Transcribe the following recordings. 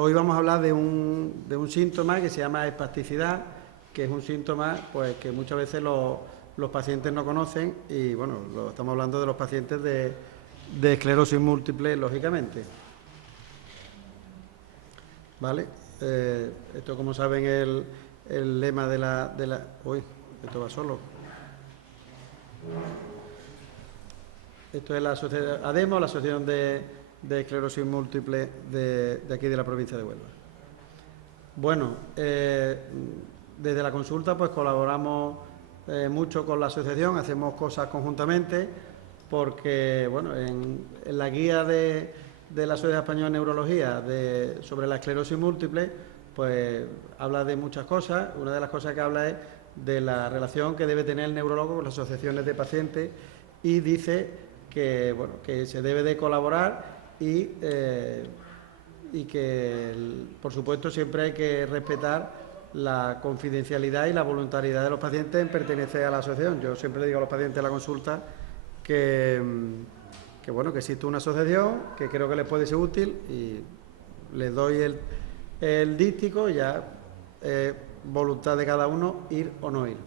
hoy vamos a hablar de un síntoma que se llama espasticidad, que es un síntoma pues, que muchas veces los pacientes no conocen y, bueno, estamos hablando de los pacientes de esclerosis múltiple, lógicamente. ¿Vale? Esto, como saben, es el lema de la... Uy, esto va solo. Esto es la sociedad ADEMO, la Asociación de Esclerosis Múltiple de aquí de la provincia de Huelva. Bueno, desde la consulta pues colaboramos mucho con la asociación, hacemos cosas conjuntamente porque, bueno, en la guía de la Sociedad Española de Neurología sobre la esclerosis múltiple, pues habla de muchas cosas. Una de las cosas que habla es de la relación que debe tener el neurólogo con las asociaciones de pacientes y dice que, bueno, que se debe de colaborar y que, por supuesto, siempre hay que respetar la confidencialidad y la voluntariedad de los pacientes en pertenecer a la asociación. Yo siempre le digo a los pacientes de la consulta que bueno, que existe una asociación que creo que les puede ser útil y les doy el díptico y ya voluntad de cada uno ir o no ir.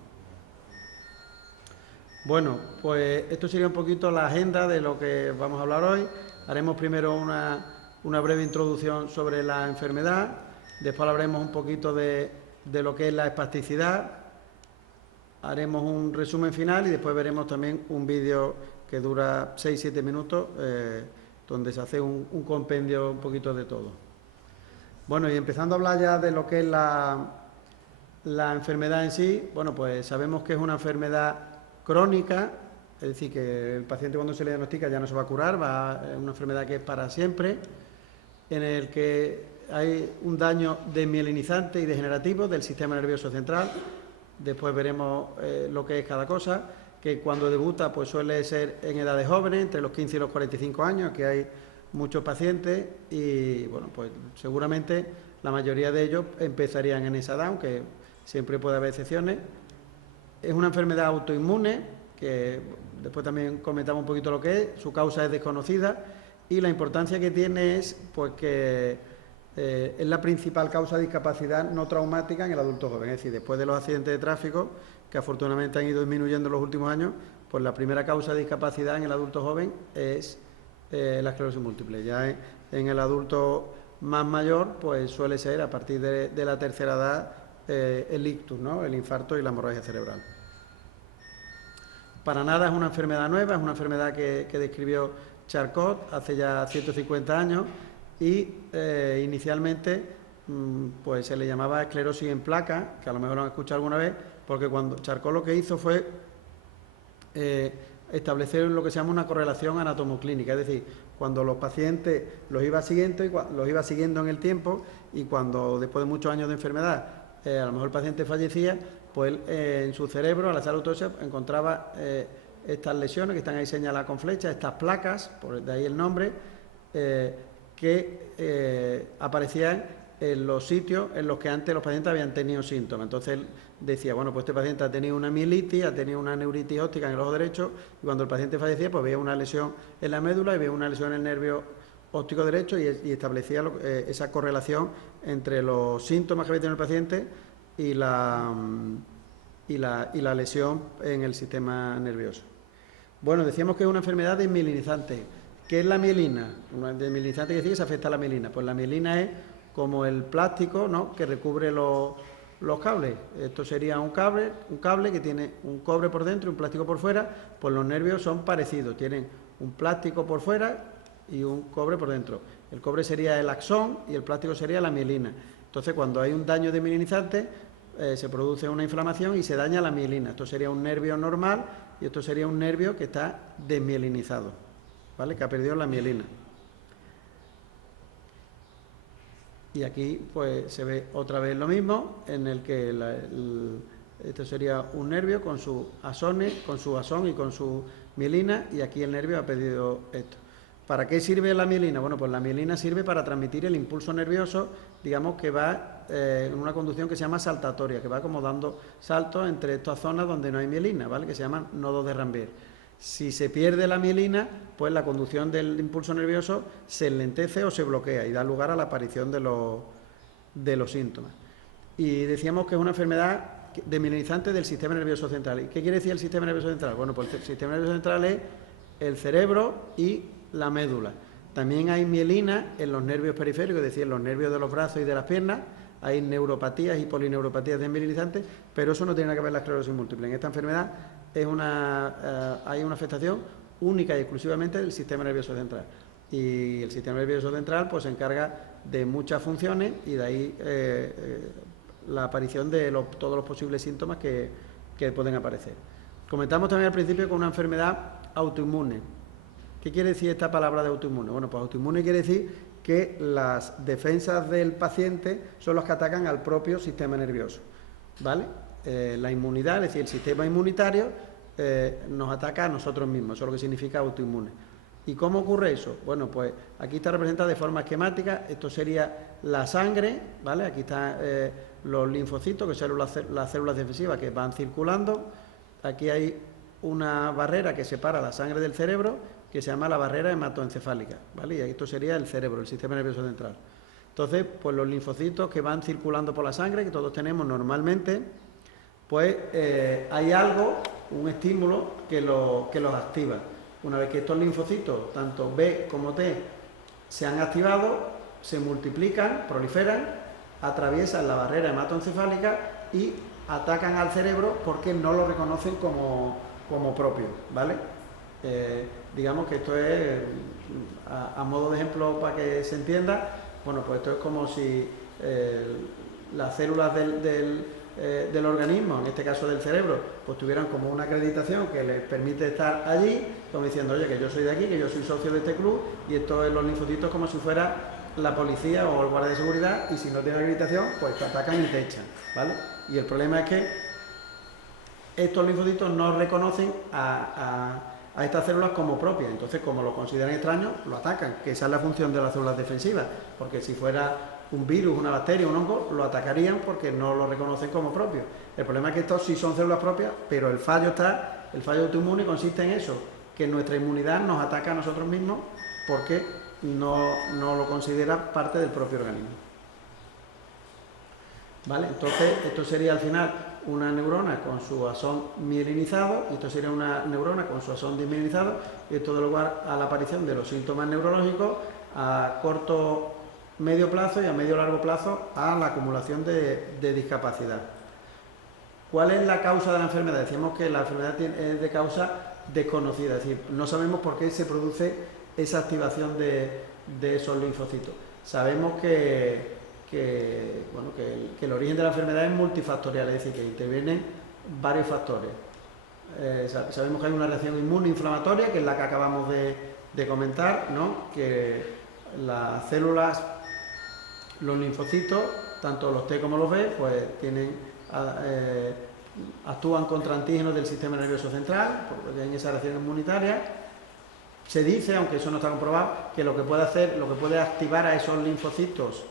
Bueno, pues esto sería un poquito la agenda de lo que vamos a hablar hoy. Haremos primero una breve introducción sobre la enfermedad, después hablaremos un poquito de lo que es la espasticidad, haremos un resumen final y después veremos también un vídeo que dura 6-7 minutos, donde se hace un compendio un poquito de todo. Bueno, y empezando a hablar ya de lo que es la enfermedad en sí, bueno, pues sabemos que es una enfermedad crónica, es decir, que el paciente cuando se le diagnostica ya no se va a curar, es una enfermedad que es para siempre, en el que hay un daño desmielinizante y degenerativo del sistema nervioso central. Después veremos lo que es cada cosa, que cuando debuta pues suele ser en edades jóvenes, entre los 15 y los 45 años, que hay muchos pacientes y, bueno, pues seguramente la mayoría de ellos empezarían en esa edad, aunque siempre puede haber excepciones. Es una enfermedad autoinmune, que después también comentamos un poquito lo que es, su causa es desconocida y la importancia que tiene es pues que es la principal causa de discapacidad no traumática en el adulto joven. Es decir, después de los accidentes de tráfico, que afortunadamente han ido disminuyendo en los últimos años, pues la primera causa de discapacidad en el adulto joven es la esclerosis múltiple. Ya en el adulto más mayor, pues suele ser a partir de la tercera edad el ictus, ¿no? El infarto y la hemorragia cerebral. Para nada es una enfermedad nueva, es una enfermedad que describió Charcot hace ya 150 años y inicialmente pues se le llamaba esclerosis en placa, que a lo mejor lo han escuchado alguna vez, porque cuando Charcot lo que hizo fue establecer lo que se llama una correlación anatomoclínica, es decir, cuando los pacientes los iba siguiendo en el tiempo y cuando después de muchos años de enfermedad a lo mejor el paciente fallecía, pues en su cerebro, al hacer la autopsia, encontraba estas lesiones que están ahí señaladas con flechas, estas placas, por de ahí el nombre, que aparecían en los sitios en los que antes los pacientes habían tenido síntomas. Entonces él decía, bueno, pues este paciente ha tenido una mielitis, ha tenido una neuritis óptica en el ojo derecho, y cuando el paciente fallecía, pues veía una lesión en la médula y veía una lesión en el nervio óptico derecho y establecía esa correlación entre los síntomas que había tenido el paciente y la lesión en el sistema nervioso. Bueno, decíamos que es una enfermedad desmielinizante. ¿Qué es la mielina? Una desmielinizante quiere decir que se afecta a la mielina. Pues la mielina es como el plástico, ¿no?, que recubre los cables. Esto sería un cable que tiene un cobre por dentro y un plástico por fuera. Pues los nervios son parecidos, tienen un plástico por fuera y un cobre por dentro. El cobre sería el axón y el plástico sería la mielina. Entonces, cuando hay un daño desmielinizante, se produce una inflamación y se daña la mielina. Esto sería un nervio normal y esto sería un nervio que está desmielinizado, ¿vale?, que ha perdido la mielina. Y aquí pues se ve otra vez lo mismo, en el que esto sería un nervio con su axón y con su mielina, y aquí el nervio ha perdido esto. ¿Para qué sirve la mielina? Bueno, pues la mielina sirve para transmitir el impulso nervioso, digamos que va en una conducción que se llama saltatoria, que va como dando saltos entre estas zonas donde no hay mielina, ¿vale?, que se llaman nodos de Ranvier. Si se pierde la mielina, pues la conducción del impulso nervioso se enlentece o se bloquea y da lugar a la aparición de los síntomas. Y decíamos que es una enfermedad desmielinizante del sistema nervioso central. ¿Y qué quiere decir el sistema nervioso central? Bueno, pues el sistema nervioso central es el cerebro y la médula. También hay mielina en los nervios periféricos, es decir, en los nervios de los brazos y de las piernas. Hay neuropatías y polineuropatías desmielinizantes, pero eso no tiene nada que ver con la esclerosis múltiple. En esta enfermedad hay una afectación única y exclusivamente del sistema nervioso central. Y el sistema nervioso central pues se encarga de muchas funciones y de ahí la aparición de todos los posibles síntomas que pueden aparecer. Comentamos también al principio con una enfermedad autoinmune. ¿Qué quiere decir esta palabra de autoinmune? Bueno, pues autoinmune quiere decir que las defensas del paciente son las que atacan al propio sistema nervioso, ¿vale? La inmunidad, es decir, el sistema inmunitario nos ataca a nosotros mismos, eso es lo que significa autoinmune. ¿Y cómo ocurre eso? Bueno, pues aquí está representada de forma esquemática, esto sería la sangre, ¿vale? Aquí están los linfocitos, que son las células defensivas que van circulando. Aquí hay una barrera que separa la sangre del cerebro, que se llama la barrera hematoencefálica, ¿vale? Y esto sería el cerebro, el sistema nervioso central. Entonces, pues los linfocitos que van circulando por la sangre, que todos tenemos normalmente, pues hay algo, un estímulo que los activa. Una vez que estos linfocitos, tanto B como T, se han activado, se multiplican, proliferan, atraviesan la barrera hematoencefálica y atacan al cerebro porque no lo reconocen como propio, ¿vale? Digamos que esto es, a modo de ejemplo para que se entienda, bueno, pues esto es como si las células del organismo, en este caso del cerebro, pues tuvieran como una acreditación que les permite estar allí, como diciendo, oye, que yo soy de aquí, que yo soy socio de este club, y esto es los linfocitos como si fuera la policía o el guardia de seguridad, y si no tiene acreditación, pues te atacan y te echan, ¿vale? Y el problema es que estos linfocitos no reconocen a estas células como propias, entonces como lo consideran extraño, lo atacan, que esa es la función de las células defensivas, porque si fuera un virus, una bacteria, un hongo, lo atacarían porque no lo reconocen como propio. El problema es que estos sí son células propias, pero el fallo autoinmune consiste en eso, que nuestra inmunidad nos ataca a nosotros mismos porque no lo considera parte del propio organismo. ¿Vale? Entonces, esto sería al final una neurona con su axón mielinizado, y esto sería una neurona con su axón desmielinizado, y esto da lugar a la aparición de los síntomas neurológicos a corto, medio plazo y a medio largo plazo a la acumulación de discapacidad. ¿Cuál es la causa de la enfermedad? Decíamos que la enfermedad es de causa desconocida, es decir, no sabemos por qué se produce esa activación de esos linfocitos. Sabemos que el origen de la enfermedad es multifactorial, es decir, que intervienen varios factores. Sabemos que hay una reacción inmune inflamatoria, que es la que acabamos de comentar, ¿no? Que las células, los linfocitos, tanto los T como los B, pues actúan contra antígenos del sistema nervioso central, porque hay esa reacción inmunitaria. Se dice, aunque eso no está comprobado, que lo que puede activar a esos linfocitos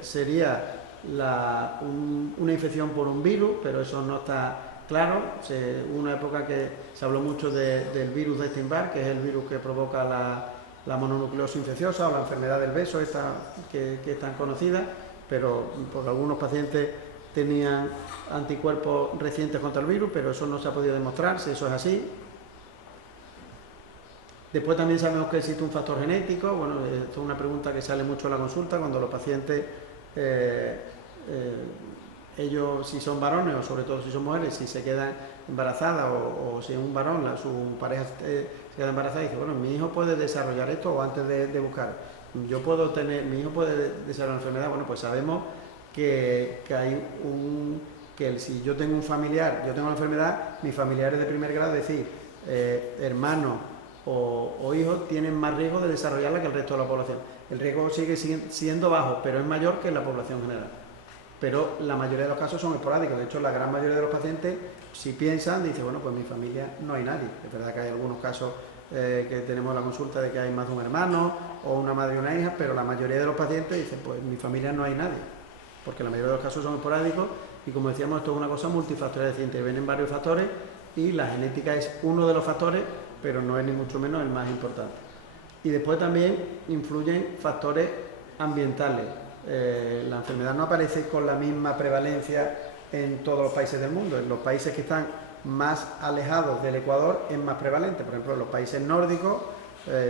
sería una infección por un virus, pero eso no está claro. Hubo una época que se habló mucho del virus de Epstein-Barr, que es el virus que provoca la mononucleosis infecciosa o la enfermedad del beso, esta que es tan conocida, pero porque algunos pacientes tenían anticuerpos recientes contra el virus, pero eso no se ha podido demostrar si eso es así. Después también sabemos que existe un factor genético. Bueno, esto es una pregunta que sale mucho en la consulta cuando los pacientes, ellos si son varones o sobre todo si son mujeres, si se quedan embarazadas o si es un varón, su pareja se queda embarazada y dice, bueno, mi hijo puede desarrollar esto, o antes de buscar, mi hijo puede desarrollar una enfermedad. Bueno, pues sabemos que si yo tengo un familiar, yo tengo una enfermedad, mis familiares de primer grado, es decir, hermanos o hijos, tienen más riesgo de desarrollarla que el resto de la población. El riesgo sigue siendo bajo, pero es mayor que en la población general. Pero la mayoría de los casos son esporádicos. De hecho, la gran mayoría de los pacientes, si piensan, dicen, bueno, pues en mi familia no hay nadie. Es verdad que hay algunos casos que tenemos la consulta de que hay más de un hermano o una madre y una hija, pero la mayoría de los pacientes dicen, pues en mi familia no hay nadie, porque la mayoría de los casos son esporádicos y, como decíamos, esto es una cosa multifactorial, es decir, intervienen varios factores y la genética es uno de los factores, pero no es ni mucho menos el más importante. Y después también influyen factores ambientales. La enfermedad no aparece con la misma prevalencia en todos los países del mundo. En los países que están más alejados del Ecuador es más prevalente. Por ejemplo, en los países nórdicos,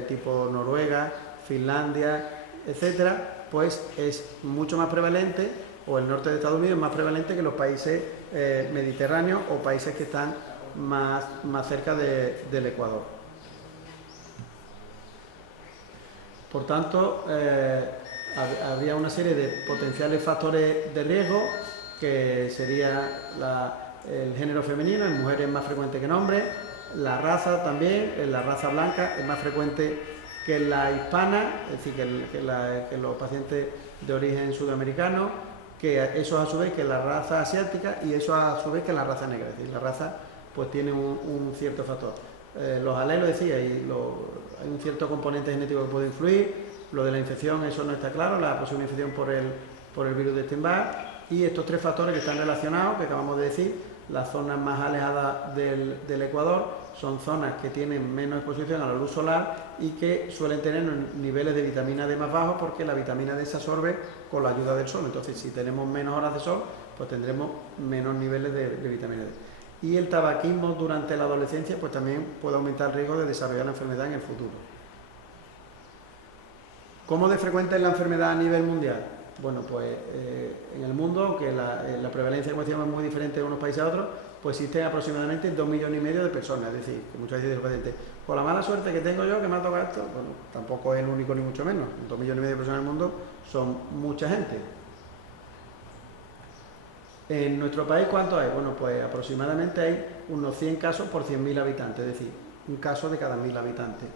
tipo Noruega, Finlandia, etcétera, pues es mucho más prevalente, o el norte de Estados Unidos es más prevalente que los países mediterráneos o países que están más cerca del Ecuador. Por tanto, habría una serie de potenciales factores de riesgo, que sería el género femenino, en mujeres es más frecuente que en hombres, la raza también, en la raza blanca es más frecuente que en la hispana, es decir, que los pacientes de origen sudamericano, que eso a su vez que la raza asiática y eso a su vez que la raza negra, es decir, la raza pues tiene un cierto factor. Los alelos, decía, hay un cierto componente genético que puede influir, lo de la infección, eso no está claro, la posible infección por el virus de Epstein-Barr, y estos tres factores que están relacionados, que acabamos de decir, las zonas más alejadas del Ecuador son zonas que tienen menos exposición a la luz solar y que suelen tener niveles de vitamina D más bajos, porque la vitamina D se absorbe con la ayuda del sol. Entonces, si tenemos menos horas de sol, pues tendremos menos niveles de vitamina D. Y el tabaquismo durante la adolescencia pues también puede aumentar el riesgo de desarrollar la enfermedad en el futuro. ¿Cómo de frecuente es la enfermedad a nivel mundial? Bueno, pues en el mundo, aunque la prevalencia, como decíamos, es muy diferente de unos países a otros, pues existen aproximadamente 2,5 millones de personas. Es decir, que muchas veces el paciente, con la mala suerte que tengo yo, que me ha tocado esto, bueno, tampoco es el único ni mucho menos. 2,5 millones de personas en el mundo son mucha gente. En nuestro país, ¿cuánto hay? Bueno, pues aproximadamente hay unos 100 casos por 100.000 habitantes, es decir, un caso de cada 1.000 habitantes,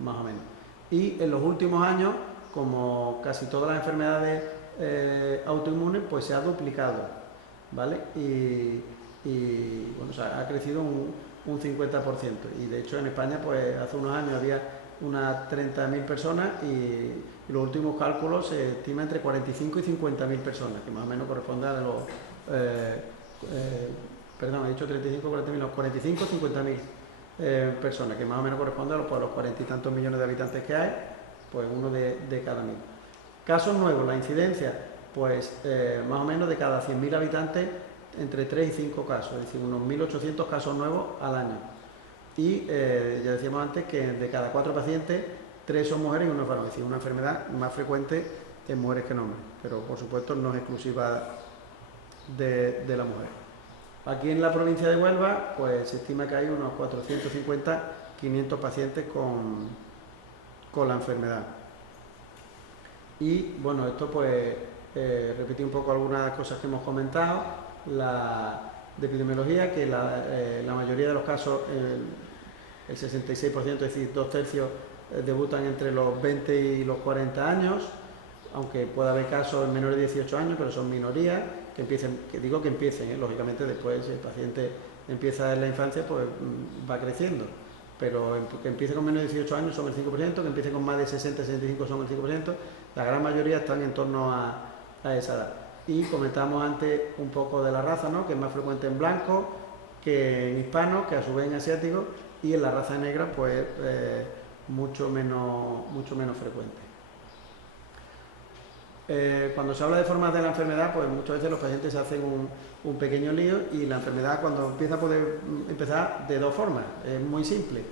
más o menos. Y en los últimos años, como casi todas las enfermedades autoinmunes, pues se ha duplicado, ¿vale? Y bueno, o sea, ha crecido un 50%. Y de hecho en España, pues hace unos años había unas 30.000 personas y los últimos cálculos se estima entre 45 y 50.000 personas, que más o menos corresponde a los... perdón, he dicho 35, 40.000, no, 45, 50.000 personas, que más o menos corresponde a los 40 y tantos millones de habitantes que hay, pues uno de cada 1.000. Casos nuevos, la incidencia, pues más o menos de cada 100.000 habitantes, entre 3 y 5 casos, es decir, unos 1.800 casos nuevos al año. Y ya decíamos antes que de cada 4 pacientes, 3 son mujeres y 1 es varón, es decir, una enfermedad más frecuente en mujeres que en hombres, pero por supuesto no es exclusiva de la mujer. Aquí en la provincia de Huelva, pues se estima que hay unos 450, 500 pacientes con la enfermedad. Y bueno, esto pues repetí un poco algunas cosas que hemos comentado, de epidemiología, que la mayoría de los casos, el 66%, es decir, 2/3, debutan entre los 20 y los 40 años, aunque pueda haber casos en menores de 18 años, pero son minorías, que empiecen, lógicamente después si el paciente empieza en la infancia, pues va creciendo. Pero que empiece con menos de 18 años son el 5%, que empiece con más de 60, 65 son el 5%, la gran mayoría están en torno a esa edad. Y comentamos antes un poco de la raza, ¿no?, que es más frecuente en blancos que en hispanos, que a su vez en asiáticos, y en la raza negra pues mucho menos frecuente. Cuando se habla de formas de la enfermedad, pues muchas veces los pacientes se hacen un pequeño lío, y la enfermedad cuando puede empezar de 2 formas, es muy simple.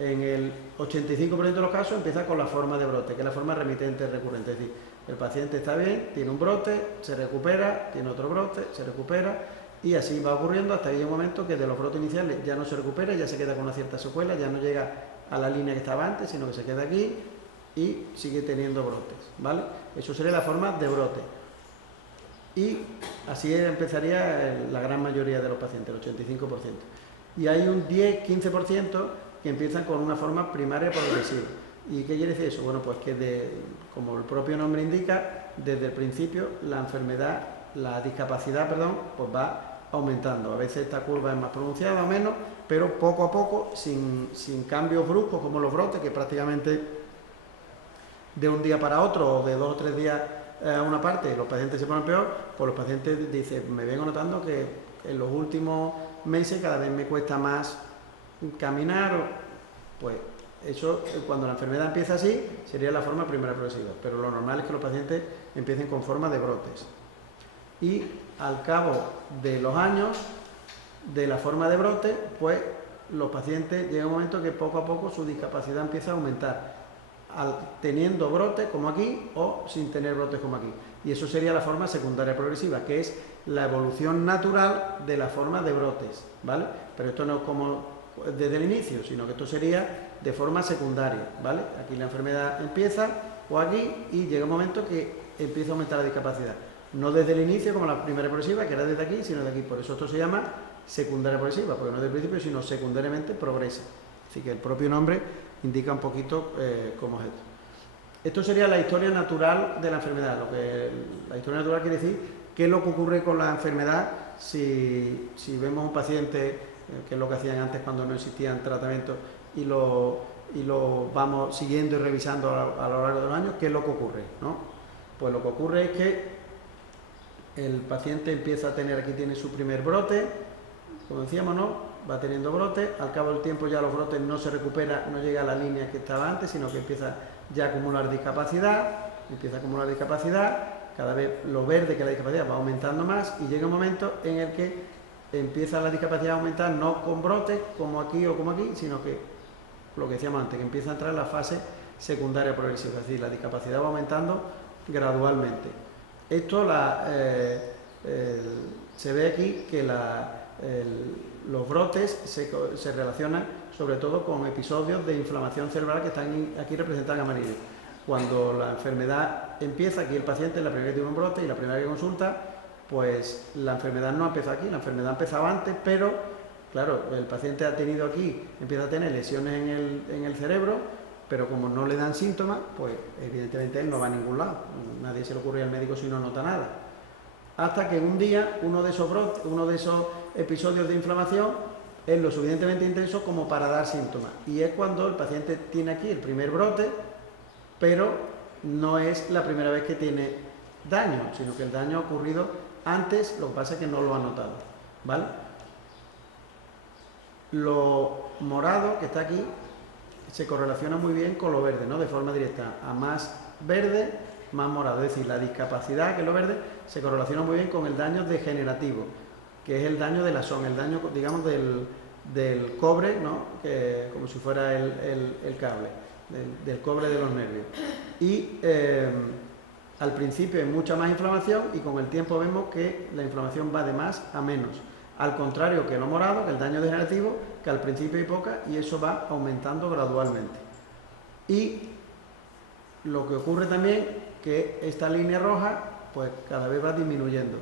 En el 85% de los casos empieza con la forma de brote, que es la forma remitente recurrente, es decir, el paciente está bien, tiene un brote, se recupera, tiene otro brote, se recupera, y así va ocurriendo hasta que llega un momento que de los brotes iniciales ya no se recupera, ya se queda con una cierta secuela, ya no llega a la línea que estaba antes, sino que se queda aquí y sigue teniendo brotes, ¿vale? Eso sería la forma de brote. Y así empezaría la gran mayoría de los pacientes, el 85%. Y hay un 10-15% que empiezan con una forma primaria progresiva. ¿Y qué quiere decir eso? Bueno, pues que como el propio nombre indica, desde el principio la enfermedad, la discapacidad, pues va aumentando. A veces esta curva es más pronunciada o menos, pero poco a poco, sin cambios bruscos como los brotes, que prácticamente de un día para otro o de 2 o 3 días a una parte los pacientes se ponen peor, pues los pacientes dicen, me vengo notando que en los últimos meses cada vez me cuesta más caminar, pues eso, cuando la enfermedad empieza así, sería la forma primaria progresiva, pero lo normal es que los pacientes empiecen con forma de brotes. Y al cabo de los años, de la forma de brote, pues los pacientes llega un momento que poco a poco su discapacidad empieza a aumentar, teniendo brotes como aquí o sin tener brotes como aquí. Y eso sería la forma secundaria progresiva, que es la evolución natural de la forma de brotes, ¿vale? Pero esto no es como desde el inicio, sino que esto sería de forma secundaria, ¿vale? Aquí la enfermedad empieza o aquí y llega un momento que empieza a aumentar la discapacidad. No desde el inicio como la primera progresiva, que era desde aquí, sino de aquí. Por eso esto se llama secundaria progresiva, porque no desde el principio, sino secundariamente progresa. Así que el propio nombre indica un poquito cómo es esto. Esto sería la historia natural de la enfermedad. La historia natural quiere decir qué es lo que ocurre con la enfermedad si vemos un paciente, que es lo que hacían antes cuando no existían tratamientos, y lo vamos siguiendo y revisando a lo largo de los años, qué es lo que ocurre, ¿no? Pues lo que ocurre es que el paciente empieza a tener, aquí tiene su primer brote, como decíamos, ¿no? Va teniendo brotes, al cabo del tiempo ya los brotes no se recupera, no llega a la línea que estaba antes, sino que empieza ya a acumular discapacidad, cada vez lo verde que es la discapacidad va aumentando más y llega un momento en el que empieza la discapacidad a aumentar no con brotes como aquí o como aquí, sino que lo que decíamos antes, que empieza a entrar en la fase secundaria progresiva, es decir, la discapacidad va aumentando gradualmente. Esto se ve aquí que los brotes se relacionan sobre todo con episodios de inflamación cerebral que están aquí representados en amarillo. Cuando la enfermedad empieza, aquí el paciente es la primera que tiene un brote y la primera que consulta, pues la enfermedad no empezó aquí, la enfermedad ha empezado antes, pero claro, el paciente ha tenido aquí, empieza a tener lesiones en el cerebro, pero como no le dan síntomas, pues evidentemente él no va a ningún lado, nadie se le ocurre al médico si no nota nada. Hasta que un día uno de esos episodios de inflamación es lo suficientemente intenso como para dar síntomas. Y es cuando el paciente tiene aquí el primer brote, pero no es la primera vez que tiene daño, sino que el daño ha ocurrido antes, lo que pasa es que no lo ha notado, ¿vale? Lo morado que está aquí se correlaciona muy bien con lo verde, ¿no? De forma directa. A más verde, más morado. Es decir, la discapacidad, que es lo verde, se correlaciona muy bien con el daño degenerativo, que es el daño de la son, el daño, digamos, del cobre, ¿no? Que, como si fuera el cable, del cobre de los nervios. Y al principio hay mucha más inflamación y con el tiempo vemos que la inflamación va de más a menos. Al contrario que lo morado, que el daño degenerativo, que al principio hay poca y eso va aumentando gradualmente. Y lo que ocurre también, que esta línea roja, pues cada vez va disminuyendo.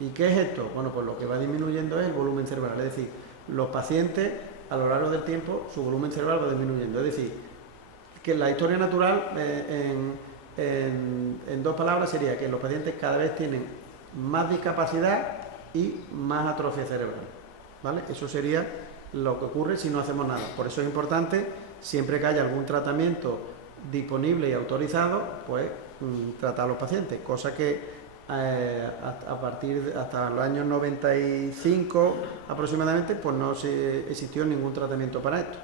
¿Y qué es esto? Bueno, pues lo que va disminuyendo es el volumen cerebral, es decir, los pacientes a lo largo del tiempo su volumen cerebral va disminuyendo. Es decir, que la historia natural, en dos palabras, sería que los pacientes cada vez tienen más discapacidad y más atrofia cerebral, ¿vale? Eso sería lo que ocurre si no hacemos nada. Por eso es importante, siempre que haya algún tratamiento disponible y autorizado, pues tratar a los pacientes, cosa que hasta los años 95 aproximadamente, pues no existió ningún tratamiento para esto.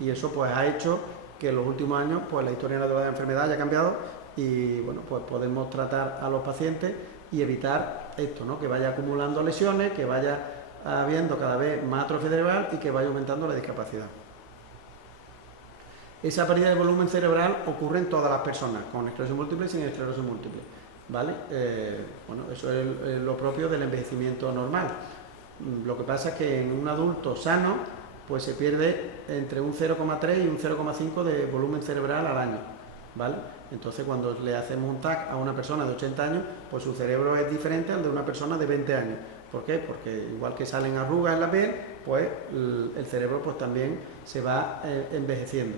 Y eso pues ha hecho que en los últimos años pues la historia natural de la enfermedad haya cambiado y bueno, pues podemos tratar a los pacientes y evitar esto, ¿no? Que vaya acumulando lesiones, que vaya habiendo cada vez más atrofia cerebral y que vaya aumentando la discapacidad. Esa pérdida de volumen cerebral ocurre en todas las personas, con esclerosis múltiple y sin esclerosis múltiple, ¿vale? Bueno, eso es lo propio del envejecimiento normal. Lo que pasa es que en un adulto sano, pues se pierde entre un 0,3 y un 0,5 de volumen cerebral al año, ¿vale? Entonces, cuando le hacemos un TAC a una persona de 80 años, pues su cerebro es diferente al de una persona de 20 años. ¿Por qué? Porque igual que salen arrugas en la piel, pues el cerebro pues también se va envejeciendo.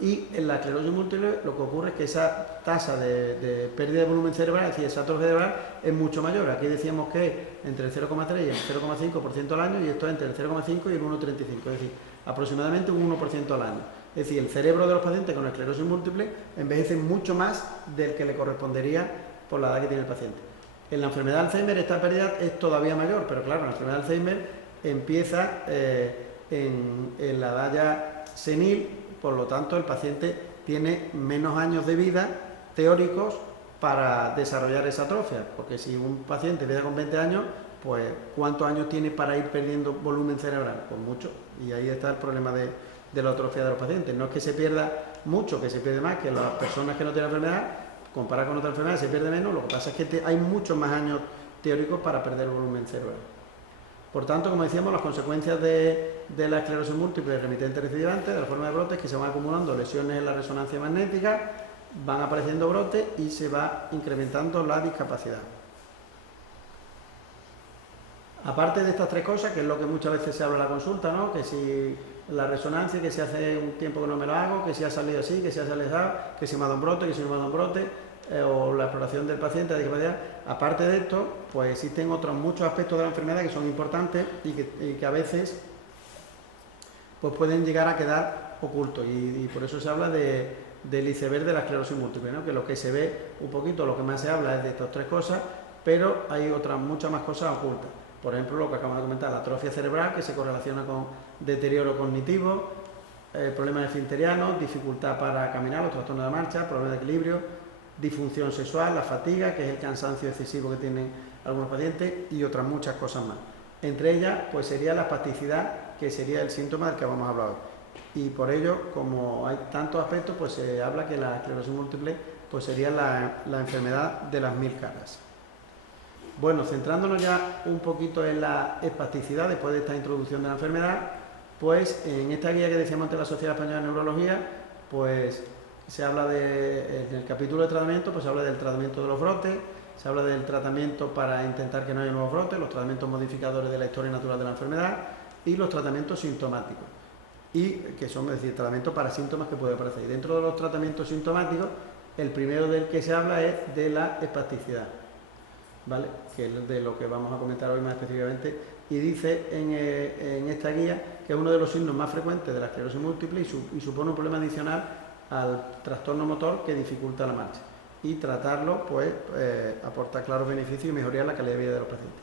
Y en la esclerosis múltiple lo que ocurre es que esa tasa de pérdida de volumen cerebral, es decir, esa atrofia cerebral, es mucho mayor. Aquí decíamos que es entre el 0,3 y el 0,5% al año y esto es entre el 0,5 y el 1,35, es decir, aproximadamente un 1% al año. Es decir, el cerebro de los pacientes con esclerosis múltiple envejece mucho más del que le correspondería por la edad que tiene el paciente. En la enfermedad de Alzheimer esta pérdida es todavía mayor, pero claro, en la enfermedad de Alzheimer empieza en la edad ya senil, por lo tanto el paciente tiene menos años de vida teóricos para desarrollar esa atrofia, porque si un paciente empieza con 20 años, pues ¿cuántos años tiene para ir perdiendo volumen cerebral? Pues mucho, y ahí está el problema de la atrofia de los pacientes. No es que se pierda mucho, que se pierde más, que las personas que no tienen enfermedad, comparado con otras enfermedades, se pierde menos. Lo que pasa es que hay muchos más años teóricos para perder volumen cerebral. Por tanto, como decíamos, las consecuencias de la esclerosis múltiple remitente recidivante, de la forma de brotes, que se van acumulando lesiones en la resonancia magnética, van apareciendo brotes y se va incrementando la discapacidad. Aparte de estas tres cosas, que es lo que muchas veces se habla en la consulta, ¿no? Que si la resonancia, que si hace un tiempo que no me lo hago, que si ha salido así, que si ha salido así, que si me ha dado un brote, que si no me ha dado un brote, o la exploración del paciente, la discapacidad. Aparte de esto, pues existen otros muchos aspectos de la enfermedad que son importantes y que a veces pues pueden llegar a quedar ocultos, y por eso se habla del iceberg de la esclerosis múltiple, ¿no? Que lo que se ve un poquito, lo que más se habla es de estas tres cosas, pero hay otras muchas más cosas ocultas. Por ejemplo, lo que acabamos de comentar, la atrofia cerebral, que se correlaciona con deterioro cognitivo, problemas esfinterianos, dificultad para caminar, los trastornos de marcha, problemas de equilibrio, disfunción sexual, la fatiga, que es el cansancio excesivo que tienen algunos pacientes, y otras muchas cosas más. Entre ellas, pues sería la espasticidad, que sería el síntoma del que vamos a hablar hoy. Y por ello, como hay tantos aspectos, pues se habla que la esclerosis múltiple pues sería la enfermedad de las 1000 caras. Bueno, centrándonos ya un poquito en la espasticidad, después de esta introducción de la enfermedad, pues en esta guía que decíamos ante la Sociedad Española de Neurología, pues se habla en el capítulo de tratamiento, pues se habla del tratamiento de los brotes, se habla del tratamiento para intentar que no haya nuevos brotes, los tratamientos modificadores de la historia natural de la enfermedad y los tratamientos sintomáticos, y que son, es decir, tratamientos para síntomas que pueden aparecer. Y dentro de los tratamientos sintomáticos, el primero del que se habla es de la espasticidad, ¿vale? Que es de lo que vamos a comentar hoy más específicamente, y dice en esta guía que es uno de los signos más frecuentes de la esclerosis múltiple y supone un problema adicional al trastorno motor que dificulta la marcha, y tratarlo pues aporta claros beneficios y mejoría la calidad de vida de los pacientes.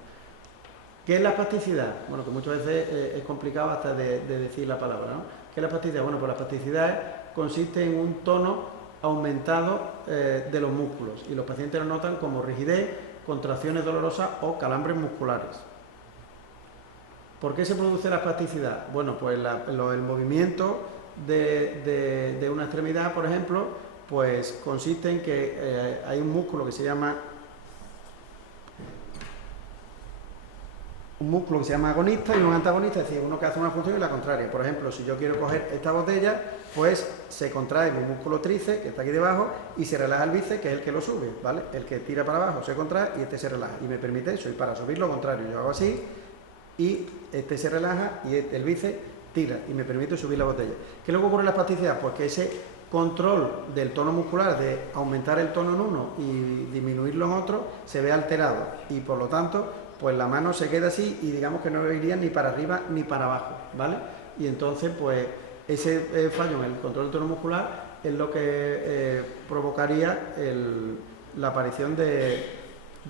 ¿Qué es la espasticidad? Bueno, que muchas veces es complicado hasta de decir la palabra, ¿no? ¿Qué es la espasticidad? Bueno, pues la espasticidad consiste en un tono aumentado de los músculos, y los pacientes lo notan como rigidez, contracciones dolorosas o calambres musculares. ¿Por qué se produce la espasticidad? Bueno, pues el movimiento de una extremidad, por ejemplo, pues consiste en que hay un músculo que se llama agonista y un antagonista, es decir, uno que hace una función y la contraria. Por ejemplo, si yo quiero coger esta botella, pues se contrae mi músculo tríceps, que está aquí debajo, y se relaja el bíceps, que es el que lo sube, ¿vale? El que tira para abajo se contrae y este se relaja, y me permite eso. Y para subir lo contrario, yo hago así y este se relaja y el bíceps tira y me permite subir la botella. ¿Qué es lo que ocurre en la espasticidad? Pues que ese control del tono muscular, de aumentar el tono en uno y disminuirlo en otro, se ve alterado, y por lo tanto pues la mano se queda así y digamos que no iría ni para arriba ni para abajo, ¿vale? Y entonces pues ese fallo en el control del tono muscular es lo que provocaría la aparición de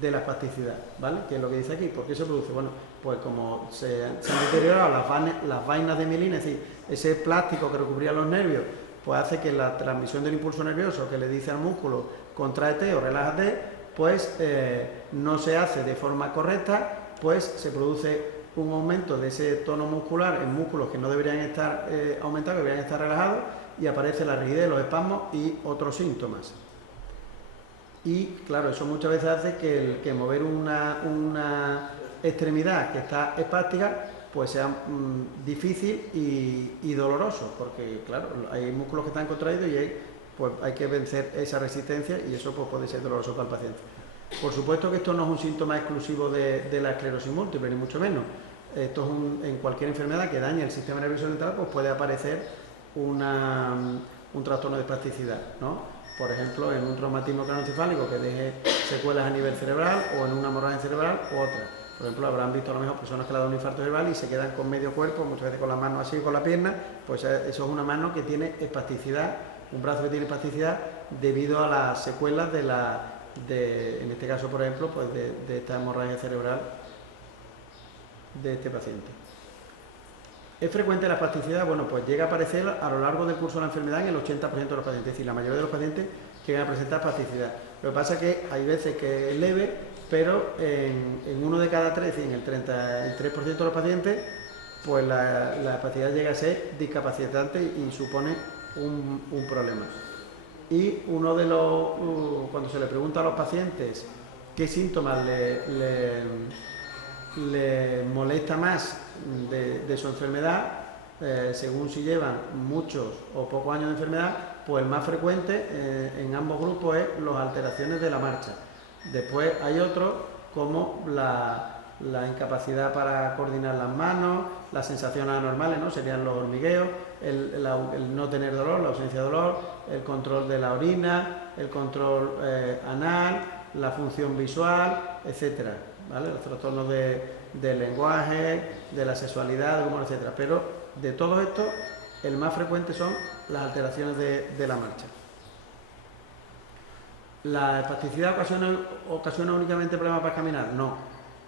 la espasticidad, ¿vale? Que es lo que dice aquí. ¿Por qué se produce? Bueno, pues como se han deteriorado las vainas de mielina, es decir, ese plástico que recubría los nervios, pues hace que la transmisión del impulso nervioso que le dice al músculo contráete o relájate, pues no se hace de forma correcta, pues se produce un aumento de ese tono muscular en músculos que no deberían estar aumentados, que deberían estar relajados, y aparece la rigidez, los espasmos y otros síntomas. Y claro, eso muchas veces hace que mover una extremidad que está espástica pues sea difícil y doloroso, porque claro, hay músculos que están contraídos y pues hay que vencer esa resistencia, y eso pues puede ser doloroso para el paciente. Por supuesto que esto no es un síntoma exclusivo de la esclerosis múltiple, ni mucho menos. Esto es en cualquier enfermedad que dañe el sistema nervioso central, pues puede aparecer un trastorno de espasticidad, ¿no? Por ejemplo, en un traumatismo craneoencefálico que deje secuelas a nivel cerebral, o en una hemorragia cerebral u otra. Por ejemplo, habrán visto a lo mejor personas que le dan un infarto cerebral y se quedan con medio cuerpo, muchas veces con la mano así, con la pierna, pues eso es una mano que tiene espasticidad, un brazo que tiene espasticidad debido a las secuelas en este caso, por ejemplo, pues de esta hemorragia cerebral de este paciente. ¿Es frecuente la espasticidad? Bueno, pues llega a aparecer a lo largo del curso de la enfermedad en el 80% de los pacientes, es decir, la mayoría de los pacientes llegan a presentar espasticidad. Lo que pasa es que hay veces que es leve, pero en uno de cada tres, en el 33% de los pacientes, pues la espasticidad llega a ser discapacitante y supone un problema. Y uno de los, cuando se le pregunta a los pacientes qué síntomas le molesta más de su enfermedad, según si llevan muchos o pocos años de enfermedad, pues el más frecuente en ambos grupos es las alteraciones de la marcha. Después hay otros como la incapacidad para coordinar las manos, las sensaciones anormales, ¿no? Serían los hormigueos, el no tener dolor, la ausencia de dolor, el control de la orina, el control anal, la función visual, etcétera, ¿vale? Los trastornos del lenguaje, de la sexualidad, del humor, etcétera. Pero de todo esto, el más frecuente son las alteraciones de la marcha. ¿La espasticidad ocasiona únicamente problemas para caminar? No.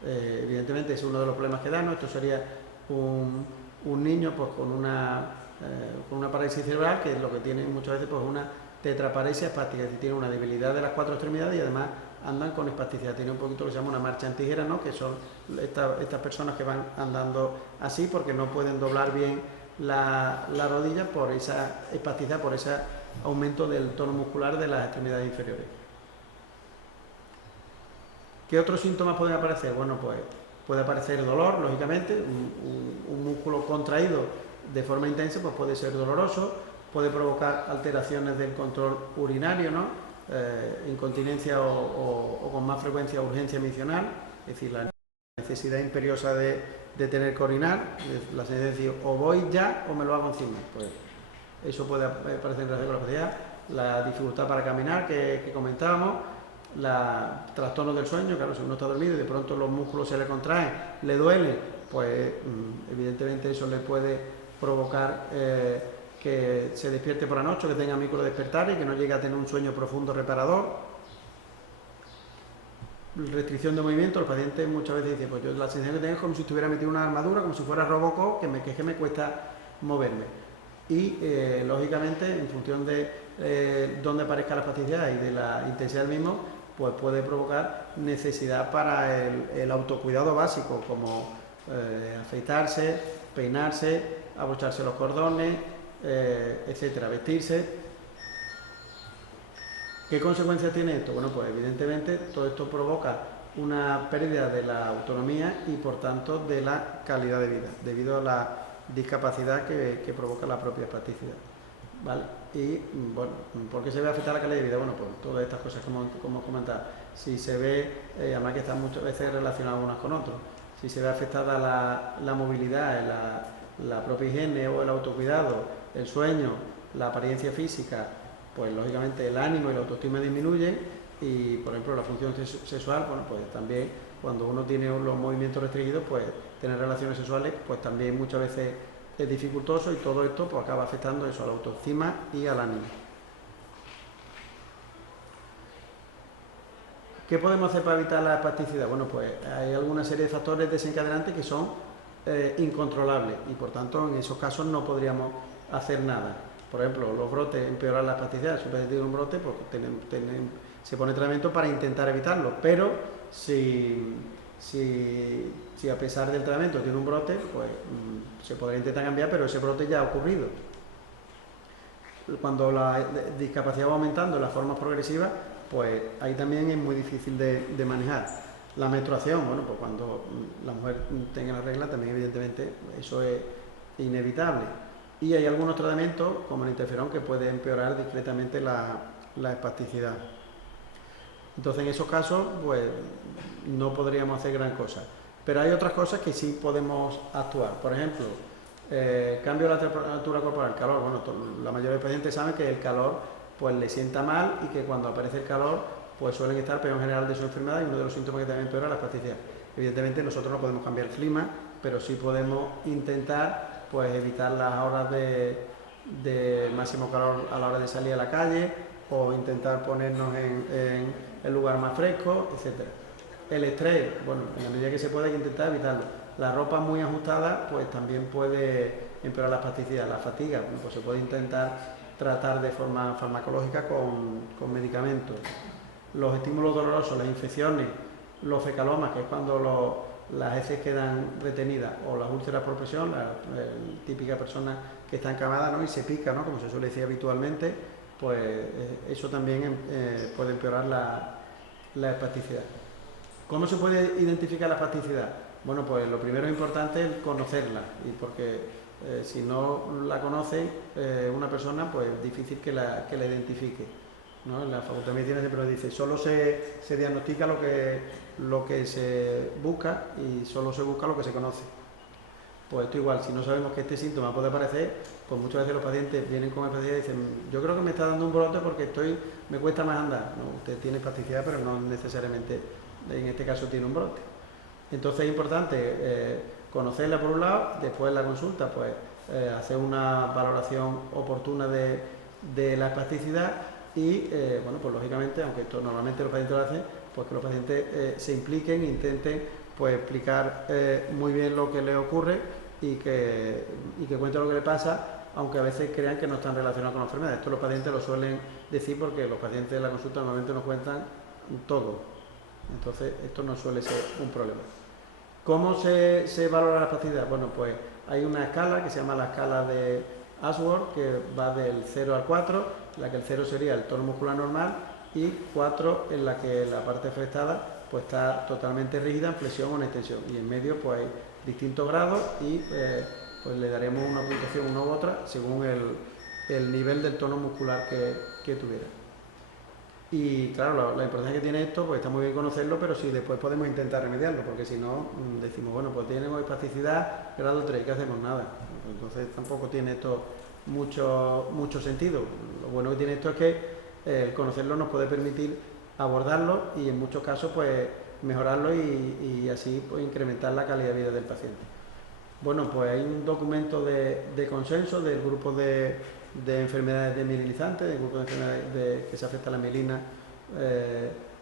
Evidentemente es uno de los problemas que da, ¿no? Esto sería un niño pues, con una parálisis cerebral, que es lo que tiene muchas veces pues, una tetraparesia espástica, es decir, tiene una debilidad de las 4 extremidades y además andan con espasticidad. Tiene un poquito lo que se llama una marcha en tijera, ¿no? Que son estas personas que van andando así porque no pueden doblar bien la rodilla por esa espasticidad, por ese aumento del tono muscular de las extremidades inferiores. ¿Qué otros síntomas pueden aparecer? Bueno, pues puede aparecer dolor, lógicamente, un músculo contraído de forma intensa pues puede ser doloroso, puede provocar alteraciones del control urinario, ¿no? Incontinencia o con más frecuencia urgencia misional, es decir, la necesidad imperiosa de tener que orinar, la necesidad de decir o voy ya o me lo hago encima, pues eso puede aparecer en relación con la espasticidad, la dificultad para caminar que comentábamos, trastornos del sueño, claro, si uno está dormido y de pronto los músculos se le contraen, le duele, pues evidentemente eso le puede provocar que se despierte por la noche, que tenga micro despertar y que no llegue a tener un sueño profundo reparador. Restricción de movimiento, los pacientes muchas veces dicen, pues yo la sensación que tengo es como si estuviera metido en una armadura, como si fuera Robocop, que me cuesta moverme. Y lógicamente, en función de dónde aparezca la espasticidad y de la intensidad del mismo, pues puede provocar necesidad para el autocuidado básico, como afeitarse, peinarse, abrocharse los cordones, etcétera, vestirse. ¿Qué consecuencias tiene esto? Bueno, pues evidentemente todo esto provoca una pérdida de la autonomía y por tanto de la calidad de vida, debido a la discapacidad que provoca la propia espasticidad, ¿vale? Y bueno, ¿por qué se ve afectada la calidad de vida? Bueno, pues todas estas cosas como comentado. Si se ve, además que están muchas veces relacionadas unas con otras, si se ve afectada la movilidad, la propia higiene o el autocuidado, el sueño, la apariencia física, pues lógicamente el ánimo y la autoestima disminuyen y, por ejemplo, la función sexual, bueno, pues también cuando uno tiene los movimientos restringidos, pues tener relaciones sexuales, pues también muchas veces es dificultoso y todo esto pues acaba afectando eso a la autoestima y al ánimo. ¿Qué podemos hacer para evitar la espasticidad? Bueno, pues hay alguna serie de factores desencadenantes que son incontrolables y por tanto en esos casos no podríamos hacer nada. Por ejemplo, los brotes empeoran la espasticidad. Si un paciente tiene un brote, pues se pone tratamiento para intentar evitarlo, pero si a pesar del tratamiento tiene un brote, pues se podría intentar cambiar, pero ese brote ya ha ocurrido. Cuando la discapacidad va aumentando en las formas progresivas, pues ahí también es muy difícil de manejar. La menstruación, bueno, pues cuando la mujer tenga la regla, también evidentemente eso es inevitable. Y hay algunos tratamientos, como el interferón, que puede empeorar discretamente la espasticidad. Entonces, en esos casos, pues no podríamos hacer gran cosa. Pero hay otras cosas que sí podemos actuar. Por ejemplo, cambio de la temperatura corporal, calor. Bueno, la mayoría de pacientes saben que el calor pues le sienta mal y que cuando aparece el calor pues suelen estar peor en general de su enfermedad y uno de los síntomas que también empeora es la espasticidad. Evidentemente nosotros no podemos cambiar el clima, pero sí podemos intentar pues evitar las horas de máximo calor a la hora de salir a la calle o intentar ponernos en el lugar más fresco, etcétera. El estrés, bueno, en la medida que se pueda hay que intentar evitarlo. La ropa muy ajustada pues también puede empeorar la espasticidad? La fatiga, bueno, pues se puede intentar tratar de forma farmacológica con medicamentos. Los estímulos dolorosos, las infecciones, los fecalomas, que es cuando las heces quedan retenidas, o las úlceras por presión, la típica persona que está encamada, ¿no?, y se pica, ¿no?, como se suele decir habitualmente, pues eso también puede empeorar la espasticidad. ¿Cómo se puede identificar la espasticidad? Bueno, pues lo primero importante es conocerla, y porque si no la conoce una persona, pues es difícil que la identifique, ¿no? En la Facultad de Medicina siempre nos dice, solo se diagnostica lo que se busca y solo se busca lo que se conoce. Pues esto igual, si no sabemos que este síntoma puede aparecer, pues muchas veces los pacientes vienen con espasticidad y dicen, yo creo que me está dando un brote porque me cuesta más andar. No, usted tiene espasticidad, pero no necesariamente en este caso tiene un brote. Entonces es importante conocerla por un lado, después en la consulta, pues hacer una valoración oportuna de la espasticidad y, bueno, pues lógicamente, aunque esto normalmente los pacientes lo hacen, pues que los pacientes se impliquen e intenten pues explicar muy bien lo que les ocurre y que cuenten lo que les pasa, aunque a veces crean que no están relacionados con la enfermedad. Esto los pacientes lo suelen decir porque los pacientes de la consulta normalmente nos cuentan todo. Entonces, esto no suele ser un problema. ¿Cómo se valora la espasticidad? Bueno, pues hay una escala que se llama la escala de Ashworth, que va del 0 al 4, en la que el 0 sería el tono muscular normal y 4 en la que la parte afectada pues está totalmente rígida en flexión o en extensión, y en medio pues hay distintos grados y pues le daremos una puntuación una u otra según el nivel del tono muscular que tuviera. Y claro, la importancia que tiene esto, pues está muy bien conocerlo, pero si después podemos intentar remediarlo, porque si no decimos, bueno, pues tenemos espasticidad grado 3, ¿qué hacemos? Nada. Entonces tampoco tiene esto mucho sentido. Lo bueno que tiene esto es que el conocerlo nos puede permitir abordarlo y en muchos casos pues mejorarlo y así pues incrementar la calidad de vida del paciente. Bueno, pues hay un documento de consenso del grupo de enfermedades desmielinizantes, del grupo de enfermedades que se afecta a la mielina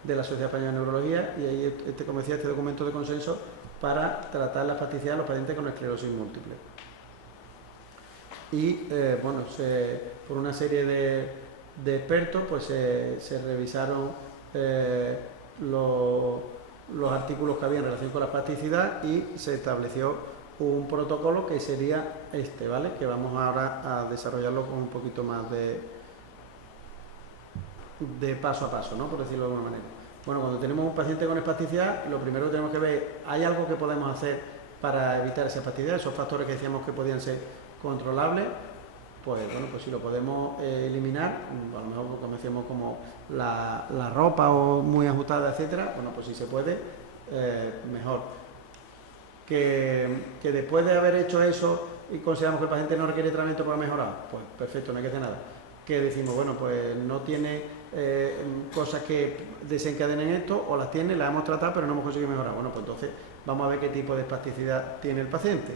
de la Sociedad Española de Neurología, y hay como decía, este documento de consenso para tratar la espasticidad de los pacientes con esclerosis múltiple. Y bueno, por una serie de expertos pues se revisaron los artículos que había en relación con la espasticidad y se estableció un protocolo que sería este, ¿vale? Que vamos ahora a desarrollarlo con un poquito más de paso a paso, ¿no?, por decirlo de alguna manera. Bueno, cuando tenemos un paciente con espasticidad, lo primero que tenemos que ver, ¿hay algo que podemos hacer para evitar esa espasticidad? Esos factores que decíamos que podían ser controlables, pues bueno, pues si lo podemos eliminar, a lo mejor como decíamos, como la ropa o muy ajustada, etcétera, bueno, pues si se puede, mejor. Que después de haber hecho eso y consideramos que el paciente no requiere tratamiento para mejorar, pues perfecto, no hay que hacer nada. Que decimos, bueno, pues no tiene cosas que desencadenen esto, o las tiene, las hemos tratado pero no hemos conseguido mejorar. Bueno, pues entonces vamos a ver qué tipo de espasticidad tiene el paciente.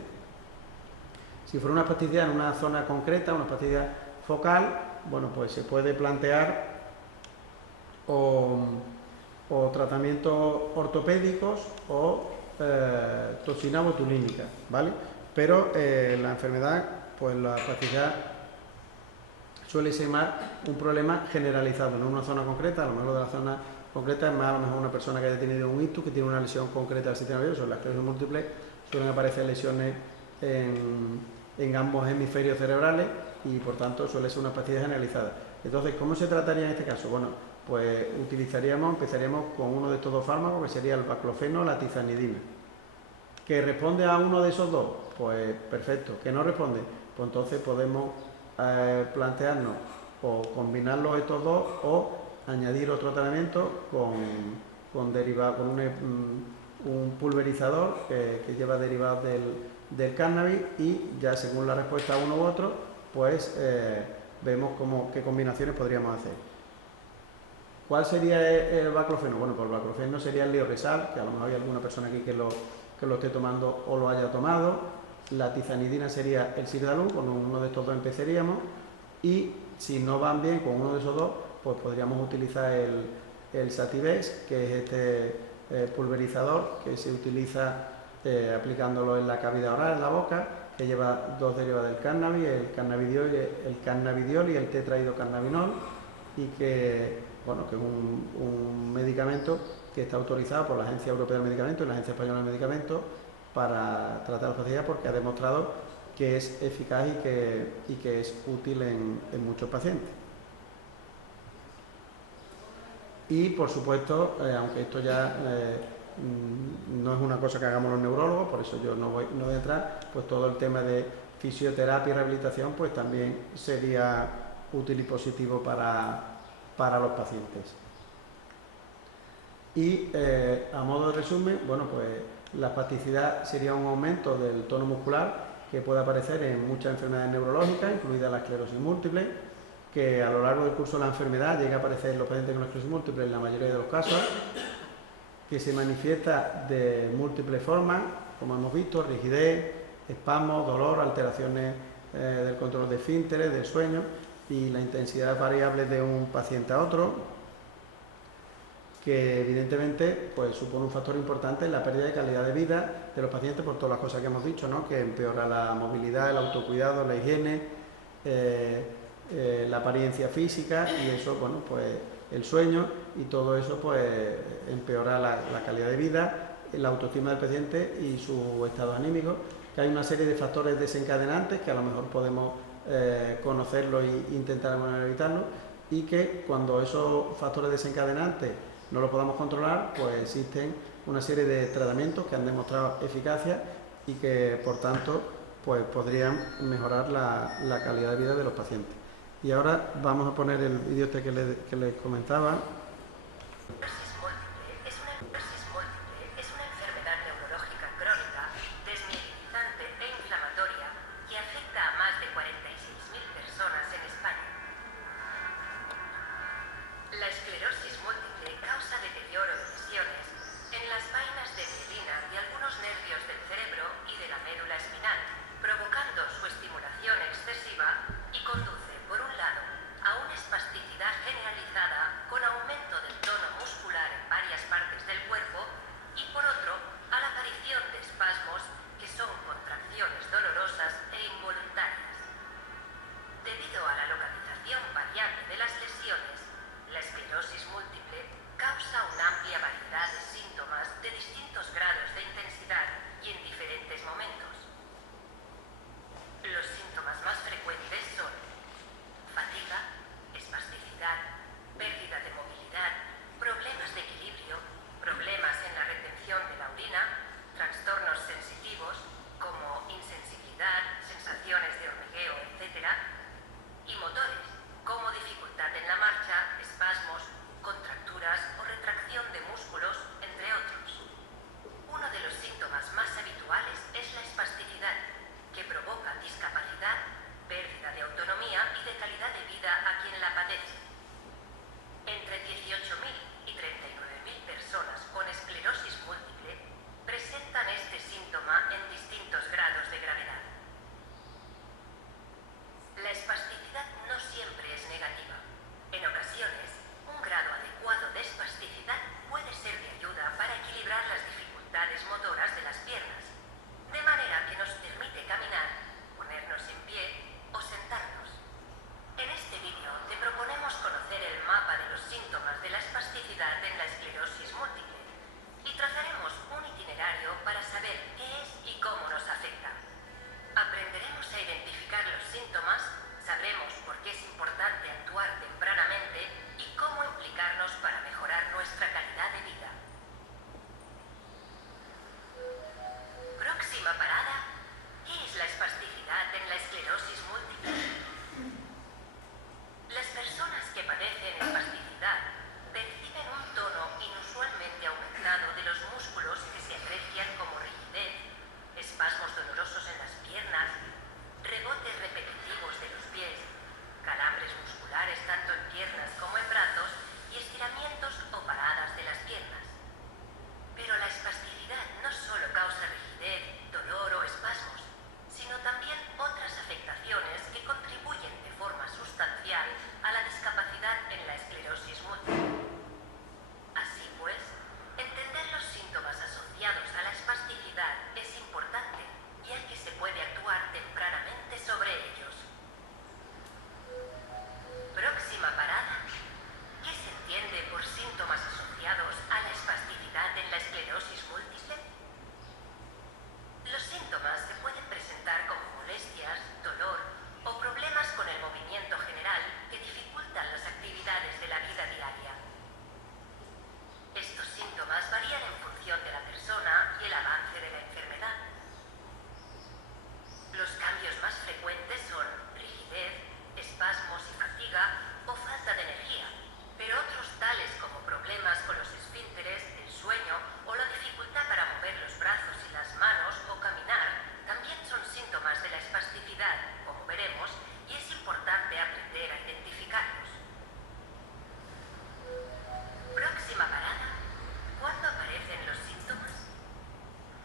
Si fuera una espasticidad en una zona concreta, una espasticidad focal, bueno, pues se puede plantear o tratamientos ortopédicos o toxina botulínica, ¿vale? Pero la enfermedad, pues la espasticidad suele ser más un problema generalizado, no en una zona concreta. A lo mejor de la zona concreta es más a lo mejor una persona que haya tenido un ictus, que tiene una lesión concreta del sistema nervioso. En la esclerosis múltiple suelen aparecer lesiones en ambos hemisferios cerebrales y por tanto suele ser una espasticidad generalizada. Entonces, ¿cómo se trataría en este caso? Bueno, pues empezaríamos con uno de estos dos fármacos, que sería el baclofeno o la tizanidina. ¿Que responde a uno de esos dos? Pues perfecto. ¿Que no responde? Pues entonces podemos plantearnos o combinarlos estos dos o añadir otro tratamiento con un pulverizador que lleva derivados del cannabis, y ya según la respuesta a uno u otro, pues vemos qué combinaciones podríamos hacer. ¿Cuál sería el baclofeno? Bueno, pues el baclofeno sería el Lioresal, que a lo mejor hay alguna persona aquí que lo esté tomando o lo haya tomado. La tizanidina sería el Sirdalu, con uno de estos dos empezaríamos, y si no van bien con uno de esos dos, pues podríamos utilizar el Sativex, que es este pulverizador que se utiliza aplicándolo en la cavidad oral, en la boca, que lleva dos derivados del cannabis, el cannabidiol y el tetrahidrocannabinol, y que, bueno, que es un medicamento que está autorizado por la Agencia Europea del Medicamento y la Agencia Española del Medicamento para tratar la pacientes porque ha demostrado que es eficaz y que es útil en muchos pacientes. Y, por supuesto, aunque esto ya no es una cosa que hagamos los neurólogos, por eso yo no voy a entrar, pues todo el tema de fisioterapia y rehabilitación pues también sería útil y positivo para los pacientes. Y a modo de resumen, bueno, pues la espasticidad sería un aumento del tono muscular que puede aparecer en muchas enfermedades neurológicas, incluida la esclerosis múltiple, que a lo largo del curso de la enfermedad llega a aparecer en los pacientes con esclerosis múltiple en la mayoría de los casos, que se manifiesta de múltiples formas, como hemos visto, rigidez, espasmos, dolor, alteraciones del control de esfínteres, del sueño, y la intensidad variable de un paciente a otro, que evidentemente pues, supone un factor importante en la pérdida de calidad de vida de los pacientes por todas las cosas que hemos dicho, ¿no? Que empeora la movilidad, el autocuidado, la higiene, la apariencia física, y eso, bueno, pues el sueño, y todo eso pues empeora la calidad de vida, la autoestima del paciente y su estado anímico, que hay una serie de factores desencadenantes que a lo mejor podemos conocerlos e intentar evitarlos, y que cuando esos factores desencadenantes no lo podamos controlar, pues existen una serie de tratamientos que han demostrado eficacia y que, por tanto, pues podrían mejorar la calidad de vida de los pacientes. Y ahora vamos a poner el vídeo que les comentaba. Generalizada con aumento del tono muscular la esclerosis múltiple? Los síntomas se pueden presentar como molestias, dolor o problemas con el movimiento general que dificultan las actividades de la vida diaria. Estos síntomas varían en función de la persona y el avance de la enfermedad. Los cambios más frecuentes son rigidez, espasmos y fatiga o falta de energía, pero otros tales como problemas con los esfínteres, el sueño o la dificultad para mover los brazos y las manos o caminar también son síntomas de la espasticidad, como veremos, y es importante aprender a identificarlos. Próxima parada. ¿Cuándo aparecen los síntomas?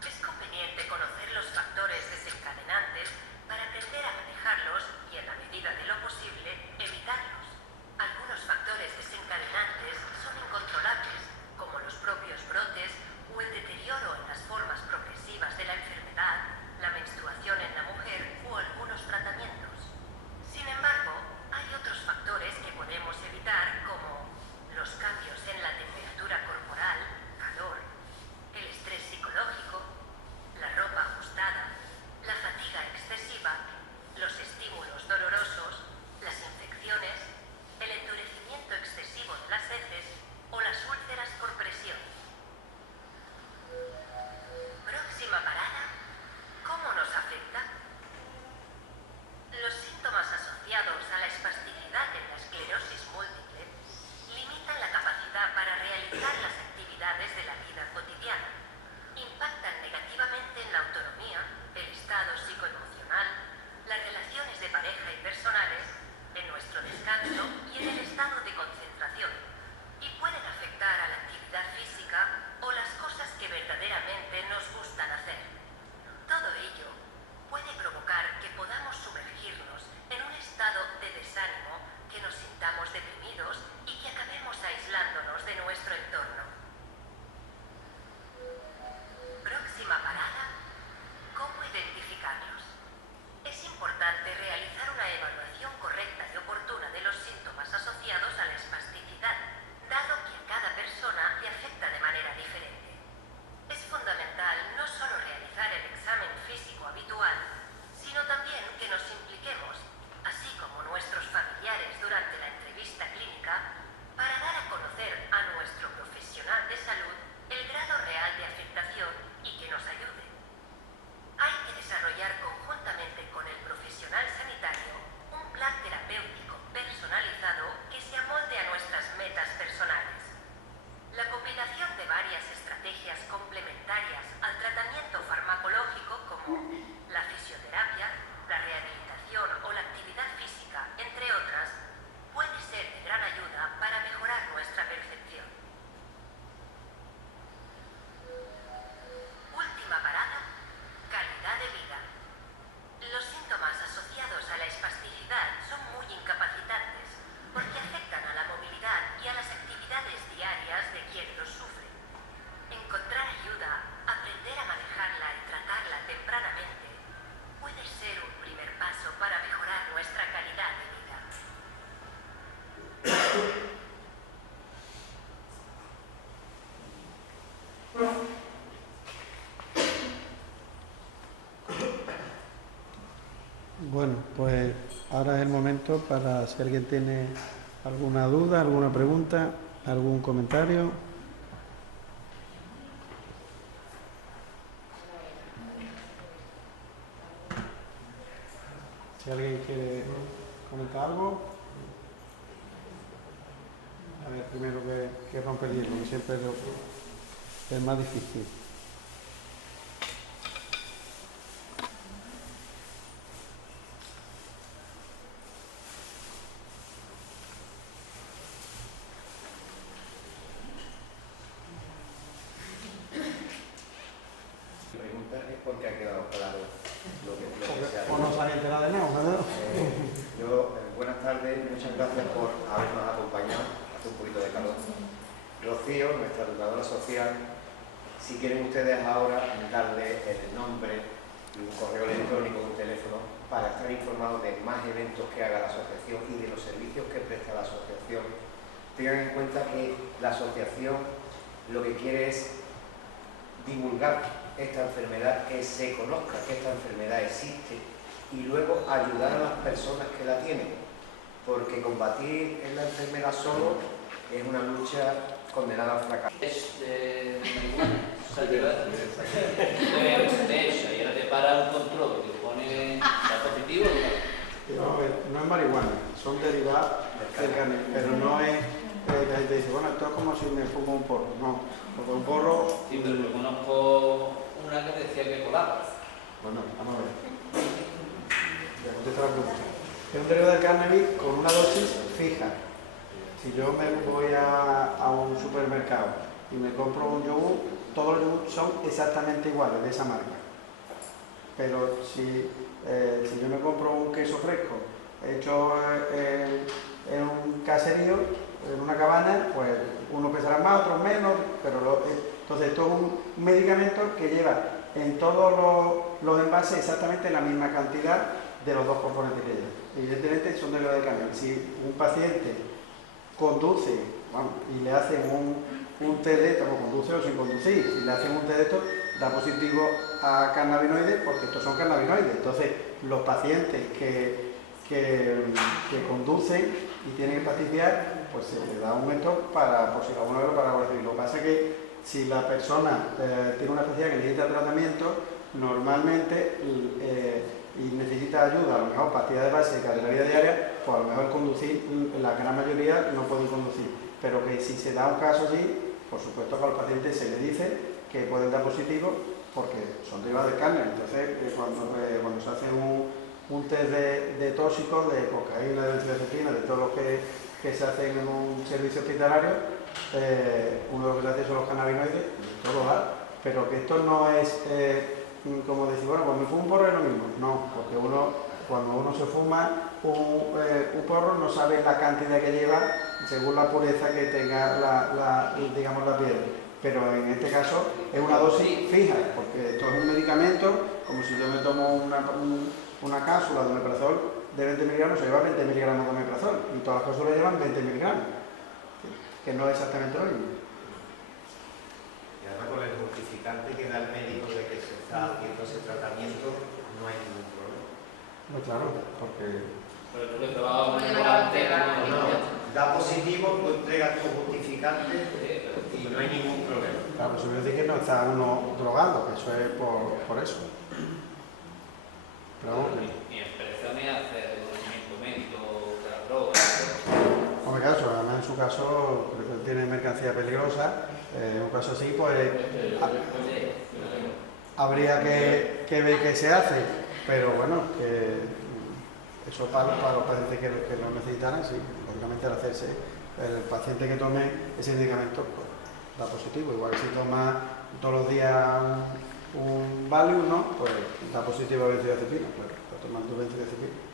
Es conveniente conocer los factores desencadenantes para aprender a manejarlos y, en la medida de lo posible, evitarlos. Algunos factores desencadenantes son incontrolables, como los propios brotes o el deterioro en las formas progresivas de la enfermedad, la menstruación en la mujer o algunos tratamientos. Sin embargo, hay otros factores que podemos evitar, como los cambios en la temperatura corporal, calor, el estrés psicológico, la ropa ajustada, la fatiga excesiva, los estímulos dolorosos, las infecciones, el endurecimiento excesivo de las heces o las úlceras por presión. Próxima parada. ¿Cómo nos afecta? Los síntomas asociados a la espasticidad en la esclerosis múltiple limitan la capacidad para realizar las actividades de la vida cotidiana, impactan negativamente en la autonomía, el estado psicoemocional, las relaciones de pareja y personales, en nuestro descanso y en el estado de concentración, y pueden afectar a la actividad física o las cosas que verdaderamente nos gustan hacer. Todo ello puede provocar que podamos sumergirnos en un estado de desánimo, que nos sintamos deprimidos y que acabemos aislándonos de nuestro entorno. Próxima parada. ¿Cómo identificarlos? Es importante realizar una evaluación correcta y oportuna de los síntomas asociados a la espasticidad, dado que a cada persona le afecta de manera diferente. Es fundamental no solo realizar el examen físico habitual, sino también que nos impliquemos, así como nuestros familiares durante la entrevista clínica, para dar a conocer a nuestro profesional de salud el grado real de afectación y que nos ayude. Hay que desarrollar conjuntamente con el profesional sanitario un plan terapéutico personalizado que se amolde a nuestras metas personales. La combinación de varias estrategias complementarias al tratamiento farmacológico, como la fisioterapia, la rehabilitación o la actividad física, entre otras, puede ser de gran ayuda para mejorar nuestra percepción. Última parada. Calidad de vida. Los síntomas asociados a la espasticidad son muy incapacitantes porque afectan a la movilidad y a las actividades diarias de quien los sufre. Encontrar ayuda, aprender a manejarla y tratarla tempranamente puede ser un primer paso para mejorar nuestra calidad de vida. Bueno, pues ahora es el momento para si alguien tiene alguna duda, alguna pregunta, algún comentario. Si alguien quiere comentar algo. A ver, primero que rompe el hielo, que siempre es más difícil. Porque ha quedado claro lo que se ha dicho. O no se han enterado de nada, ¿verdad? Buenas tardes, muchas gracias por habernos acompañado. Hace un poquito de calor. Rocío, nuestra educadora social, si quieren ustedes ahora darle el nombre, un correo electrónico, un teléfono, para estar informados de más eventos que haga la asociación y de los servicios que presta la asociación. Tengan en cuenta que la asociación lo que quiere es divulgar esta enfermedad, que se conozca que esta enfermedad existe y luego ayudar a las personas que la tienen, porque combatir en la enfermedad solo es una lucha condenada al fracaso. Es de hecho, y ahora te para un control que pone la positivo. No es marihuana, son derivados del cannabis, pero no es. La gente dice, bueno, esto es como si me fumo un porro. No, porque un porro. Sí, pero yo conozco una que decía que colaba. Bueno, vamos a ver. Ya contesto la pregunta. Es un derivado del cannabis con una dosis fija. Si yo me voy a un supermercado y me compro un yogur, todos los yogures son exactamente iguales de esa marca. Pero si yo me compro un queso fresco hecho en un caserío, en una cabaña, pues uno pesará más, otros menos, pero entonces esto es un medicamento que lleva en todos los envases exactamente la misma cantidad de los dos componentes que lleva. Evidentemente son derivados de cannabis. Si un paciente conduce, bueno, y le hacen un test de esto, o conduce o sin conducir, si le hacen un test de esto, da positivo a cannabinoides, porque estos son cannabinoides. Entonces, los pacientes que conducen y tienen hepatitis, pues se le da un método para, por si alguna vez, para recibir. Lo que pasa es que si la persona tiene una enfermedad que necesita tratamiento, normalmente y necesita ayuda, a lo mejor pastillas básicas de la vida diaria, pues a lo mejor el conducir, la gran mayoría no pueden conducir. Pero que si se da un caso así, por supuesto que al paciente se le dice que pueden dar positivo porque son derivados de carne. Entonces, cuando se hace un test de tóxicos, de cocaína, de benzodiazepina, de todo lo que se hace en un servicio hospitalario, uno de los que se hace son los cannabinoides, todo da. Pero que esto no es como decir, bueno, pues me fumo un porro es lo mismo. No, porque cuando uno se fuma un porro no sabe la cantidad que lleva según la pureza que tenga digamos la piedra. Pero en este caso es una dosis fija, porque esto es un medicamento, como si yo me tomo una cápsula de omeprazol de 20 miligramos, se lleva 20 miligramos de omeprazol, y todas las cápsulas llevan 20 miligramos, que no es exactamente lo mismo. Y además con el justificante que da el médico de que se está haciendo ese tratamiento, no hay ningún problema. No, claro, porque... Pero tú le probabas un volante, Da positivo, tú entregas tu justificante y no hay ningún problema. Claro, se me dice que no está uno drogado, que eso es por eso. Pero bueno, mi expresión es hacer el conocimiento médico de la droga. como caso, además en su caso, creo que tiene mercancía peligrosa, en un caso así, pues habría que ver qué se hace, pero bueno, que eso para los pacientes que lo necesitaran, sí, lógicamente al hacerse, el paciente que tome ese medicamento pues, da positivo, igual que si toma todos los días un Valium, ¿no? Pues da positivo a benzodiazepina, pues está tomando benzodiazepina.